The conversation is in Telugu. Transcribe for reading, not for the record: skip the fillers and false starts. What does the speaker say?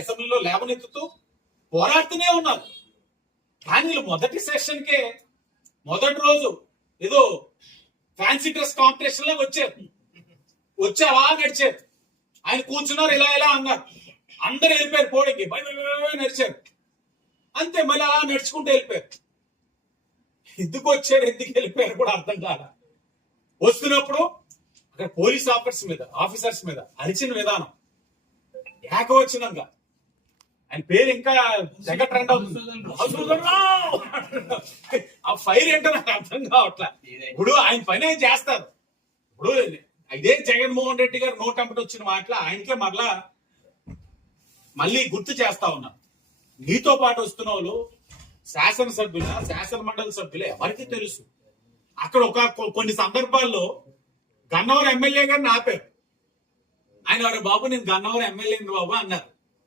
అసెంబ్లీలో లేవనెత్తుతూ పోరాడుతూనే ఉన్నారు. కానీ వీళ్ళు మొదటి సెషన్ కే మొదటి రోజు ఏదో ఫ్యాన్సీ డ్రెస్ కాంపిటీషన్ లో వచ్చి అలా నడిచారు. ఆయన కూర్చున్నారు, ఇలా ఇలా అన్నారు, అందరు వెళ్ళిపోయారు పోడికి, నడిచారు అంతే. మళ్ళీ అలా నడుచుకుంటూ వెళ్ళిపోయారు. ఎందుకు వచ్చారు, ఎందుకు వెళ్ళిపోయారు కూడా అర్థం కాల. వస్తున్నప్పుడు అక్కడ పోలీస్ ఆఫీసర్స్ మీద అరిచిన విధానం ఏకవచనంగా, ఆయన పేరు ఇంకా తెగ ట్రెండ్ అవుతుంది. ఆ ఫైర్ ఏంటో నాకు అర్థం కావట్లా. ఇప్పుడు ఆయన పని ఏం చేస్తారు. ఇప్పుడు ఇదే జగన్మోహన్ రెడ్డి గారు నోటంపటి వచ్చిన మాటలు ఆయనకే మళ్ళీ గుర్తు చేస్తా ఉన్నా. మీతో పాటు వస్తున్న వాళ్ళు శాసన మండలి సభ్యులు ఎవరికి తెలుసు. అక్కడ కొన్ని సందర్భాల్లో గన్నవరం ఎమ్మెల్యే గారిని ఆపారు. ఆయన వారు బాబు నేను గన్నవరం ఎమ్మెల్యేని బాబు అన్నారు.